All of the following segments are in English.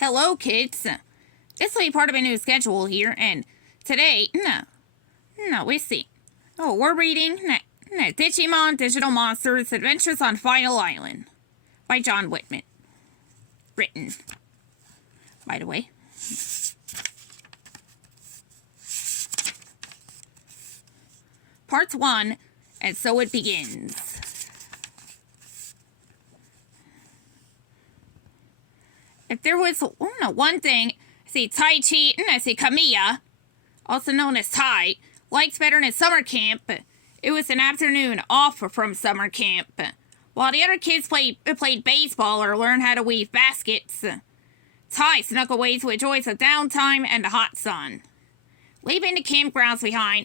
Hello, kids. This will be part of a new schedule here, and today, we see. Oh, we're reading Digimon Digital Monsters Adventures on Final Island by John Whitman. Written, by the way. Part 1, and so it begins. If there was one thing, Tai Chi, Kamiya, also known as Tai, likes better than summer camp, it was an afternoon off from summer camp. While the other kids played baseball or learned how to weave baskets, Tai snuck away to enjoy some downtime and the hot sun. Leaving the campgrounds behind,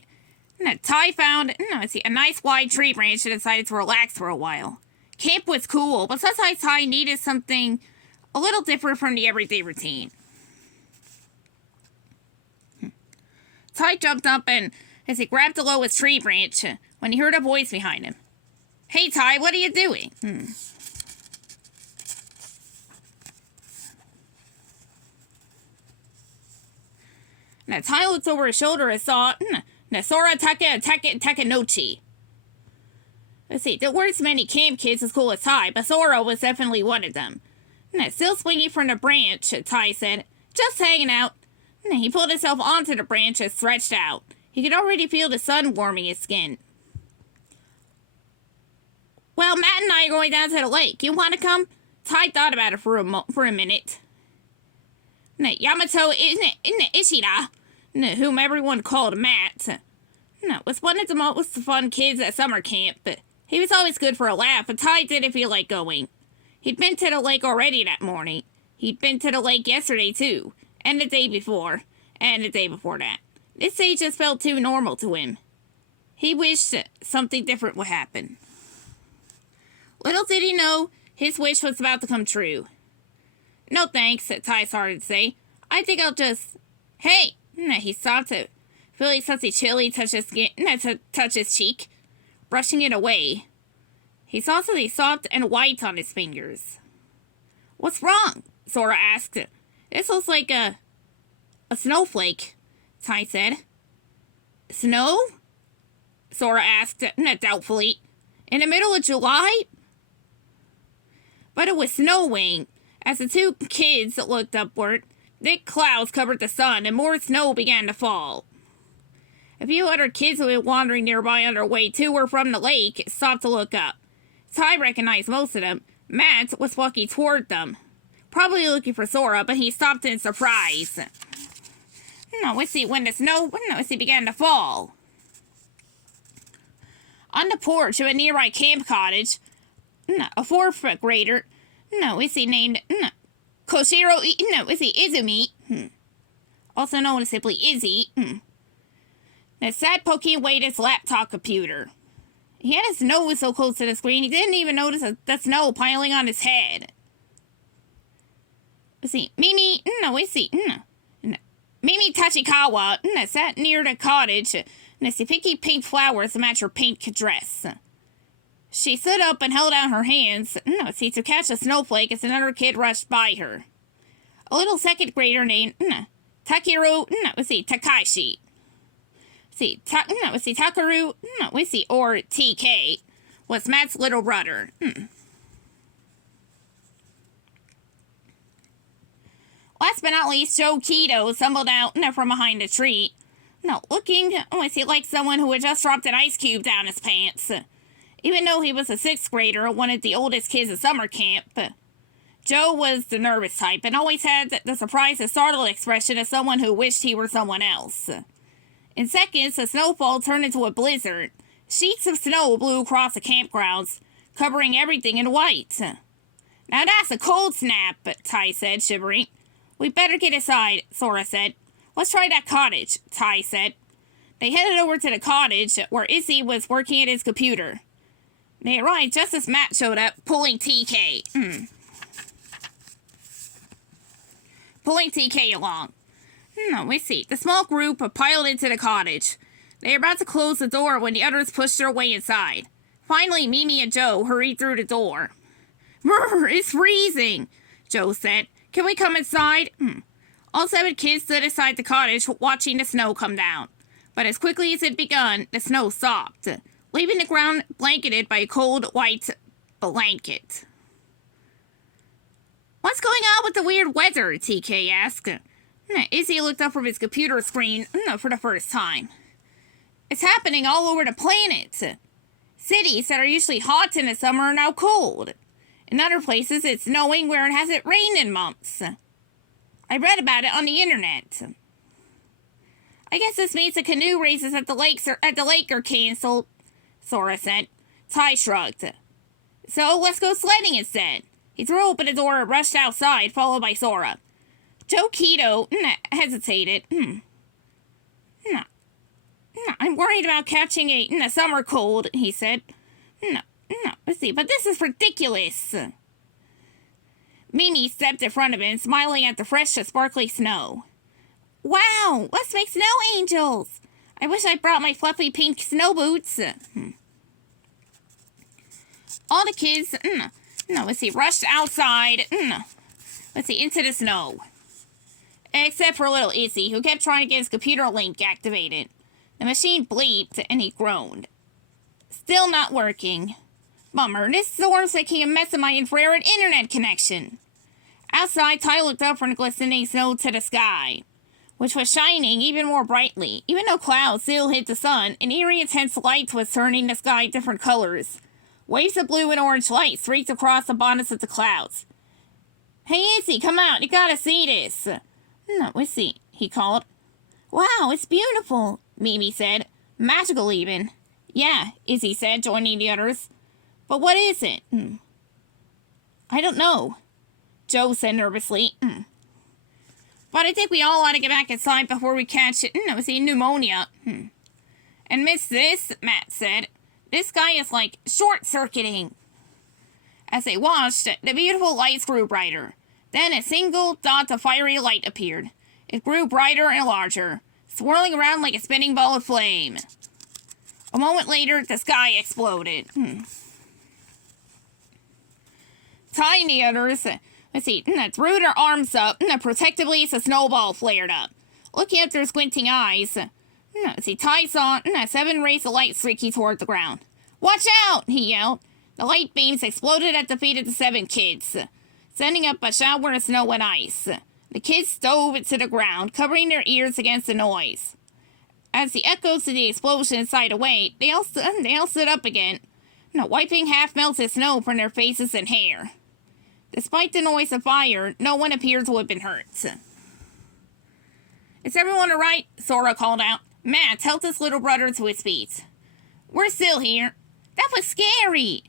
Tai found a nice wide tree branch and decided to relax for a while. Camp was cool, but sometimes Tai needed something a little different from the everyday routine. Tai jumped up and as he grabbed the lowest tree branch when he heard a voice behind him. "Hey, Tai, what are you doing?" Now, Tai looked over his shoulder and saw Sora Takenochi. There weren't many camp kids as cool as Tai, but Sora was definitely one of them. Still swinging from the branch, Tai said, "Just hanging out." He pulled himself onto the branch and stretched out. He could already feel the sun warming his skin. "Well, Matt and I are going down to the lake. You want to come?" Tai thought about it for a minute. Yamato Ishida, whom everyone called Matt, was one of the most fun kids at summer camp. He was always good for a laugh, but Tai didn't feel like going. He'd been to the lake already that morning. He'd been to the lake yesterday, too. And the day before. And the day before that. This day just felt too normal to him. He wished something different would happen. Little did he know, his wish was about to come true. "No thanks," Tai started to say. "I think I'll just..." "Hey!" He stopped to feeling something chilly touch his cheek, brushing it away. He saw something soft and white on his fingers. "What's wrong?" Sora asked. "This looks like a snowflake," Tai said. "Snow?" Sora asked, doubtfully. "In the middle of July?" But it was snowing. As the two kids looked upward, thick clouds covered the sun and more snow began to fall. A few other kids who were wandering nearby on their way to or from the lake stopped to look up. Tai recognized most of them. Matt was walking toward them, probably looking for Sora, but he stopped in surprise. When the snow began to fall. On the porch of a nearby camp cottage, a fourth grader, named Koshiro Izumi, also known as simply Izzy, sat poking away at his laptop computer. He had his nose so close to the screen, he didn't even notice the snow piling on his head. Mimi Tachikawa, sat near the cottage, picking pink flowers to match her pink dress. She stood up and held out her hands, to catch a snowflake as another kid rushed by her. A little second grader named Takeru, Takashi. Takaru, or TK, was Matt's little brother. Last but not least, Joe Keto stumbled out from behind a tree, looking like someone who had just dropped an ice cube down his pants. Even though he was a sixth grader, one of the oldest kids at summer camp, Joe was the nervous type and always had the surprised and startled expression of someone who wished he were someone else. In seconds, the snowfall turned into a blizzard. Sheets of snow blew across the campgrounds, covering everything in white. "Now that's a cold snap," Tai said, shivering. "We better get inside," Sora said. "Let's try that cottage," Tai said. They headed over to the cottage, where Izzy was working at his computer. They arrived just as Matt showed up, pulling TK along. The small group piled into the cottage. They were about to close the door when the others pushed their way inside. Finally, Mimi and Joe hurried through the door. "Brr, it's freezing," Joe said. Can we come inside? All 7 kids stood inside the cottage watching the snow come down. But as quickly as it begun, the snow stopped, leaving the ground blanketed by a cold white blanket. What's going on with the weird weather? TK asked. Izzy looked up from his computer screen for the first time. It's happening all over the planet. Cities that are usually hot in the summer are now cold. In other places, it's snowing where it hasn't rained in months. I read about it on the internet. I guess this means the canoe races at the lake are canceled, Sora said. Ty shrugged. So let's go sledding instead. He threw open the door and rushed outside, followed by Sora. Joe Keto hesitated. No, I'm worried about catching a summer cold, he said. No, let's see, but this is ridiculous. Mimi stepped in front of him, smiling at the fresh, sparkly snow. Wow, let's make snow angels. I wish I brought my fluffy pink snow boots. All the kids, rushed outside, into the snow. Except for little Izzy, who kept trying to get his computer link activated. The machine bleeped, and he groaned. Still not working. Bummer, this storm's making a mess of my infrared internet connection. Outside, Ty looked up from the glistening snow to the sky, which was shining even more brightly. Even though clouds still hid the sun, an eerie, intense light was turning the sky different colors. Waves of blue and orange light streaked across the bonnets of the clouds. Hey, Izzy, come out. You gotta see this. No, Izzy, he called. Wow, it's beautiful, Mimi said. Magical, even. Yeah, Izzy said, joining the others. But what is it? I don't know, Joe said nervously. But I think we all ought to get back inside before we catch pneumonia. And miss this, Matt said. This guy is like short-circuiting. As they watched, the beautiful lights grew brighter. Then a single dot of fiery light appeared. It grew brighter and larger, swirling around like a spinning ball of flame. A moment later, the sky exploded. Ty and the others, threw their arms up, protectively as a snowball flared up. Looking at their squinting eyes, Ty saw 7 rays of light streaking toward the ground. Watch out, he yelled. The light beams exploded at the feet of the 7 kids, sending up a shower of snow and ice. The kids dove into the ground, covering their ears against the noise. As the echoes of the explosion died away, they all stood up again, wiping half-melted snow from their faces and hair. Despite the noise of fire, no one appeared to have been hurt. Is everyone all right? Sora called out. Matt held his little brother to his feet. We're still here. That was scary,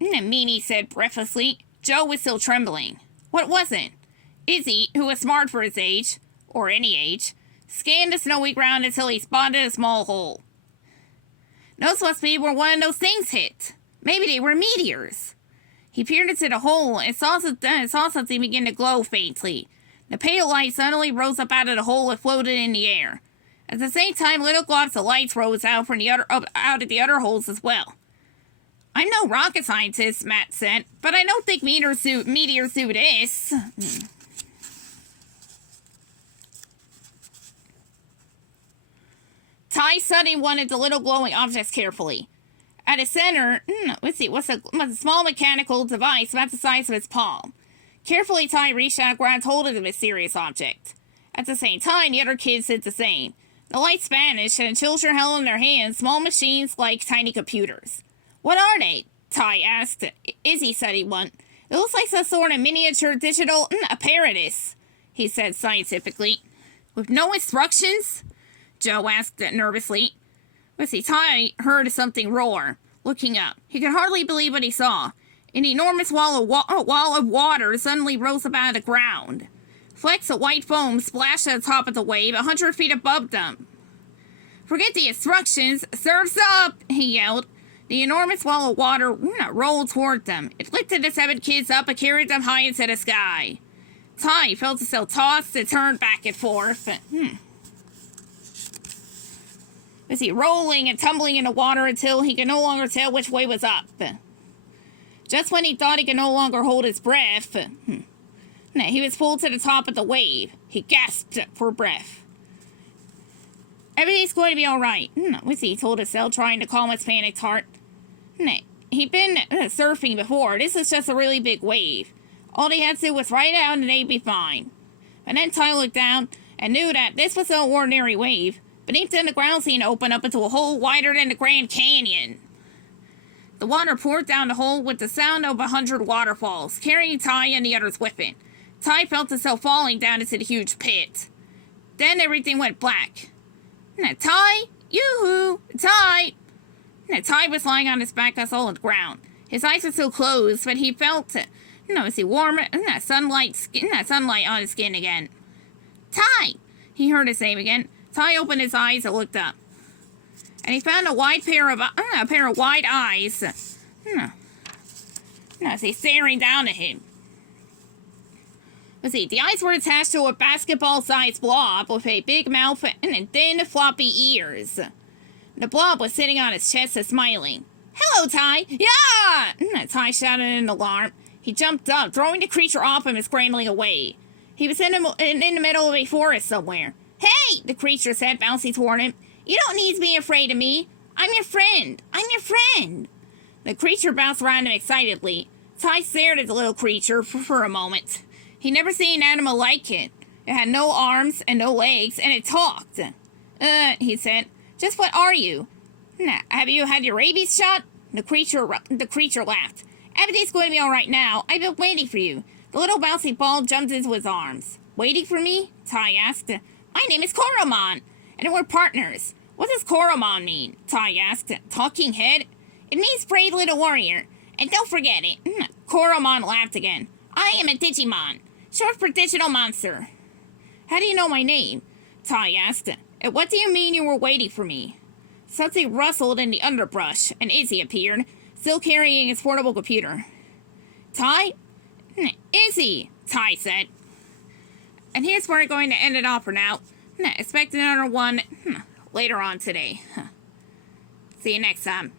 Mimi said breathlessly. Joe was still trembling. What was it? Izzy, who was smart for his age, or any age, scanned the snowy ground until he spotted a small hole. Those must be where one of those things hit. Maybe they were meteors. He peered into the hole and saw something begin to glow faintly. The pale light suddenly rose up out of the hole and floated in the air. At the same time, little globs of lights rose out from out of the other holes as well. I'm no rocket scientist, Matt said, but I don't think meteors do this. Ty studied one of the little glowing objects carefully. At its center, was a small mechanical device about the size of his palm. Carefully, Ty reached out and grabbed hold of the mysterious object. At the same time, the other kids did the same. The lights vanished, and the children held in their hands small machines like tiny computers. What are they? Ty asked. Izzy studied one. It looks like some sort of miniature digital apparatus, he said scientifically. With no instructions? Joe asked nervously. Ty heard something roar. Looking up, he could hardly believe what he saw. An enormous wall of water suddenly rose up out of the ground. Flecks of white foam splashed at the top of the wave 100 feet above them. Forget the instructions. Surf's up, he yelled. The enormous wall of water rolled toward them. It lifted the 7 kids up and carried them high into the sky. Ty felt himself tossed and turned back and forth. Was he rolling and tumbling in the water until he could no longer tell which way was up? Just when he thought he could no longer hold his breath, He was pulled to the top of the wave. He gasped for breath. Everything's going to be alright, Wizzy told himself, trying to calm his panicked heart. He'd been surfing before. This is just a really big wave. All he had to do was ride it out and they'd be fine. But then Ty looked down and knew that this was no ordinary wave. Beneath them, the ground seemed to open up into a hole wider than the Grand Canyon. The water poured down the hole with the sound of 100 waterfalls, carrying Ty and the others with it. Ty felt himself falling down into the huge pit. Then everything went black. Ty! Yoo-hoo! Ty! Ty was lying on his back on solid ground. His eyes were still closed, but he felt warm sunlight on his skin again. Ty! He heard his name again. Ty opened his eyes and looked up. And he found a pair of wide eyes. Staring down at him. The eyes were attached to a basketball-sized blob with a big mouth and thin, floppy ears. The blob was sitting on his chest and smiling. Hello, Ty! Yeah! Ty shouted in alarm. He jumped up, throwing the creature off him and scrambling away. He was in the middle of a forest somewhere. Hey! The creature said, bouncing toward him. You don't need to be afraid of me. I'm your friend. I'm your friend. The creature bounced around him excitedly. Ty stared at the little creature for a moment. He'd never seen an animal like it. It had no arms and no legs, and it talked. He said. Just what are you? Have you had your rabies shot? The creature laughed. Everything's going to be all right now. I've been waiting for you. The little bouncy ball jumped into his arms. Waiting for me? Ty asked. My name is Koromon, and we're partners. What does Koromon mean? Ty asked. Talking head? It means brave little warrior. And don't forget it. Koromon laughed again. I am a digimon, short for digital monster. How do you know my name? Ty asked. And what do you mean you were waiting for me? Something rustled in the underbrush, and Izzy appeared, still carrying his portable computer. Ty? Izzy, Ty said. And here's where we're going to end it off for now. Expect another one later on today. See you next time.